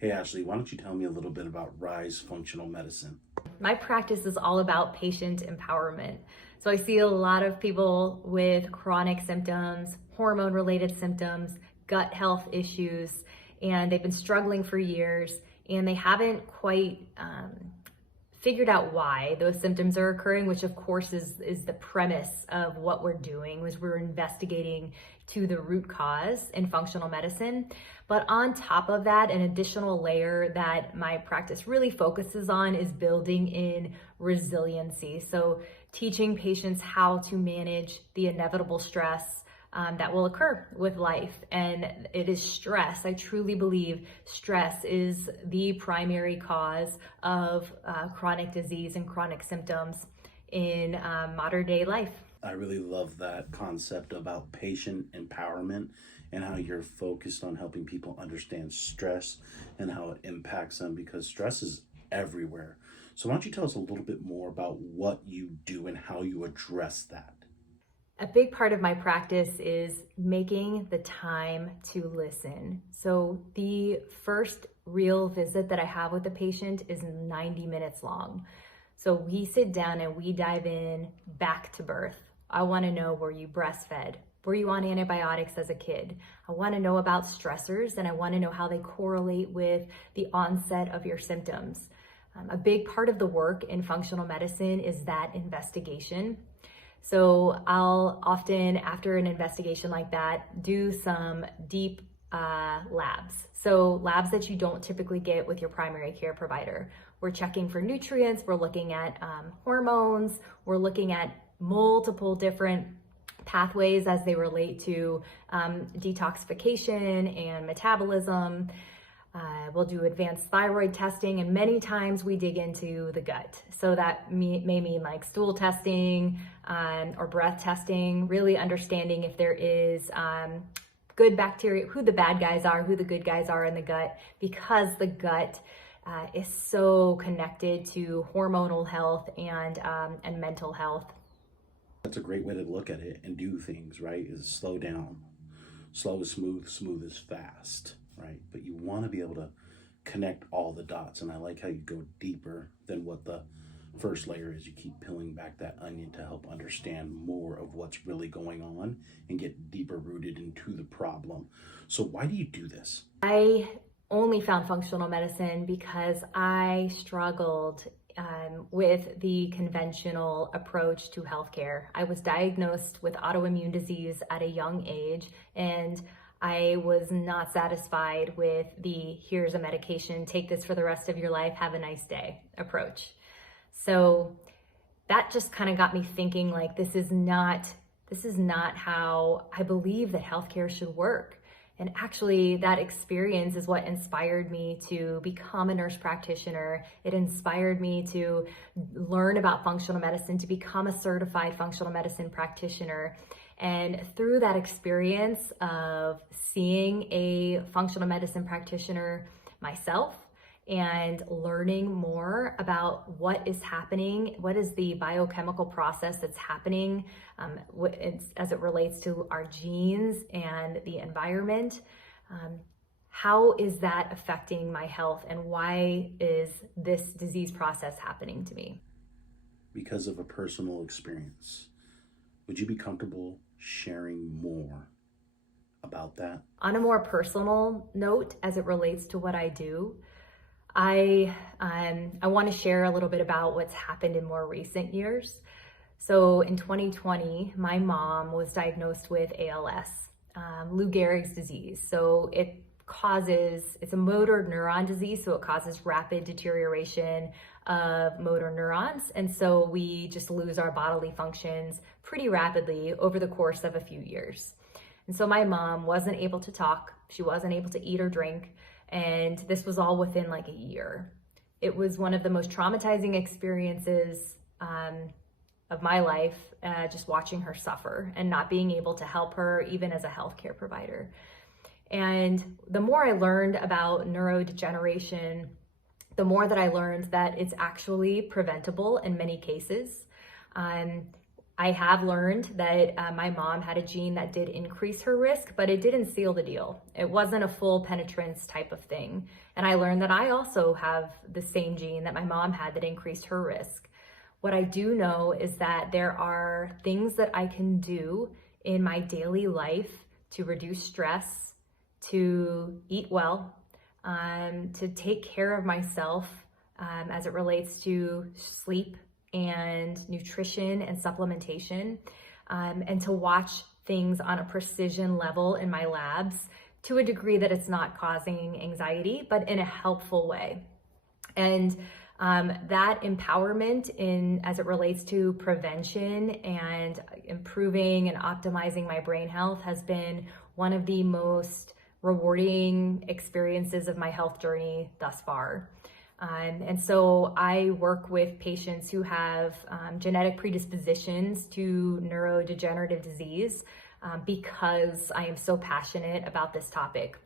Hey Ashley, why don't you tell me a little bit about Rise Functional Medicine? My practice is all about patient empowerment. So I see a lot of people with chronic symptoms, hormone related symptoms, gut health issues, and they've been struggling for years and they haven't quite figured out why those symptoms are occurring, which of course is the premise of what we're doing, was we're investigating to the root cause in functional medicine. But on top of that, an additional layer that my practice really focuses on is building in resiliency. So teaching patients how to manage the inevitable stress that will occur with life. And it is stress. I truly believe stress is the primary cause of chronic disease and chronic symptoms in modern day life. I really love that concept about patient empowerment and how you're focused on helping people understand stress and how it impacts them, because stress is everywhere. So why don't you tell us a little bit more about what you do and how you address that? A big part of my practice is making the time to listen. So the first real visit that I have with the patient is 90 minutes long. So we sit down and we dive in back to birth. I want to know, were you breastfed? Were you on antibiotics as a kid? I want to know about stressors, and I want to know how they correlate with the onset of your symptoms. A big part of the work in functional medicine is that investigation. So I'll often, after an investigation like that, do some deep labs. So labs that you don't typically get with your primary care provider. We're checking for nutrients, we're looking at hormones, we're looking at multiple different pathways as they relate to detoxification and metabolism. We'll do advanced thyroid testing, and many times we dig into the gut. So that may mean like stool testing or breath testing, really understanding if there is good bacteria, who the bad guys are, who the good guys are in the gut, because the gut is so connected to hormonal health and mental health. That's a great way to look at it and do things, right? Is slow down. Slow is smooth, smooth is fast, right? But you want to be able to connect all the dots. And I like how you go deeper than what the first layer is. You keep peeling back that onion to help understand more of what's really going on and get deeper rooted into the problem. So why do you do this? I only found functional medicine because I struggled with the conventional approach to healthcare. I was diagnosed with autoimmune disease at a young age, and I was not satisfied with the "here's a medication, take this for the rest of your life, have a nice day" approach. So that just kind of got me thinking, like, this is not how I believe that healthcare should work. And actually, that experience is what inspired me to become a nurse practitioner. It inspired me to learn about functional medicine, to become a certified functional medicine practitioner. And through that experience of seeing a functional medicine practitioner myself and learning more about what is happening, what is the biochemical process that's happening as it relates to our genes and the environment, how is that affecting my health, and why is this disease process happening to me? Because of a personal experience. Would you be comfortable sharing more about that? On a more personal note, as it relates to what I do, I want to share a little bit about what's happened in more recent years. So in 2020, my mom was diagnosed with ALS, Lou Gehrig's disease. So it's a motor neuron disease, so it causes rapid deterioration of motor neurons. And so we just lose our bodily functions pretty rapidly over the course of a few years. And so my mom wasn't able to talk, she wasn't able to eat or drink, and this was all within like a year. It was one of the most traumatizing experiences of my life, just watching her suffer and not being able to help her, even as a healthcare provider. And the more I learned about neurodegeneration, the more that I learned that it's actually preventable in many cases. I have learned that my mom had a gene that did increase her risk, but it didn't seal the deal. It wasn't a full penetrance type of thing. And I learned that I also have the same gene that my mom had that increased her risk. What I do know is that there are things that I can do in my daily life to reduce stress, to eat well, to take care of myself as it relates to sleep and nutrition and supplementation, and to watch things on a precision level in my labs to a degree that it's not causing anxiety, but in a helpful way. And that empowerment as it relates to prevention and improving and optimizing my brain health has been one of the most rewarding experiences of my health journey thus far. And so I work with patients who have genetic predispositions to neurodegenerative disease because I am so passionate about this topic.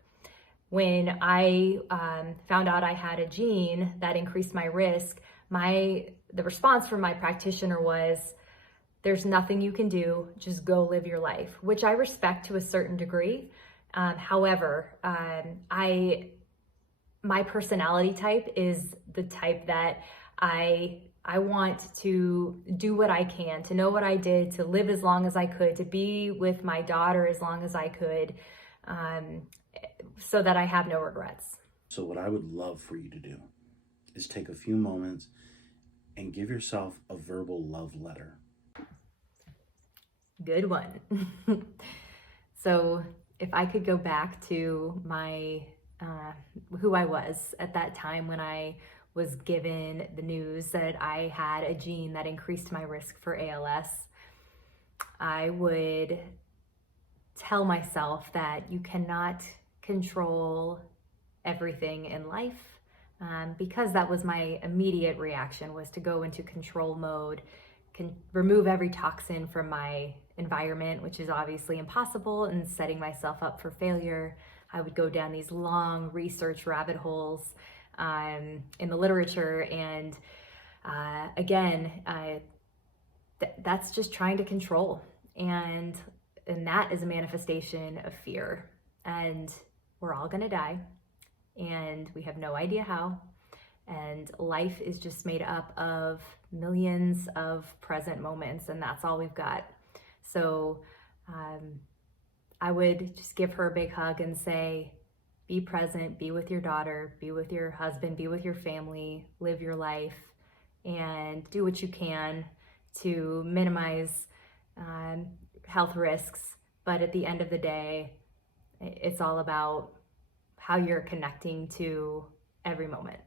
When I found out I had a gene that increased my risk, the response from my practitioner was, "There's nothing you can do, just go live your life," which I respect to a certain degree. However, my personality type is the type that I want to do what I can, to know what I did, to live as long as I could, to be with my daughter as long as I could, so that I have no regrets. So what I would love for you to do is take a few moments and give yourself a verbal love letter. Good one. So if I could go back to who I was at that time when I was given the news that I had a gene that increased my risk for ALS, I would tell myself that you cannot control everything in life, because that was my immediate reaction, was to go into control mode, remove every toxin from my environment, which is obviously impossible, and setting myself up for failure. I would go down these long research rabbit holes in the literature, and that's just trying to control, and that is a manifestation of fear. And we're all gonna die, and we have no idea how. And life is just made up of millions of present moments, and that's all we've got. So I would just give her a big hug and say, be present, be with your daughter, be with your husband, be with your family, live your life, and do what you can to minimize health risks. But at the end of the day, it's all about how you're connecting to every moment.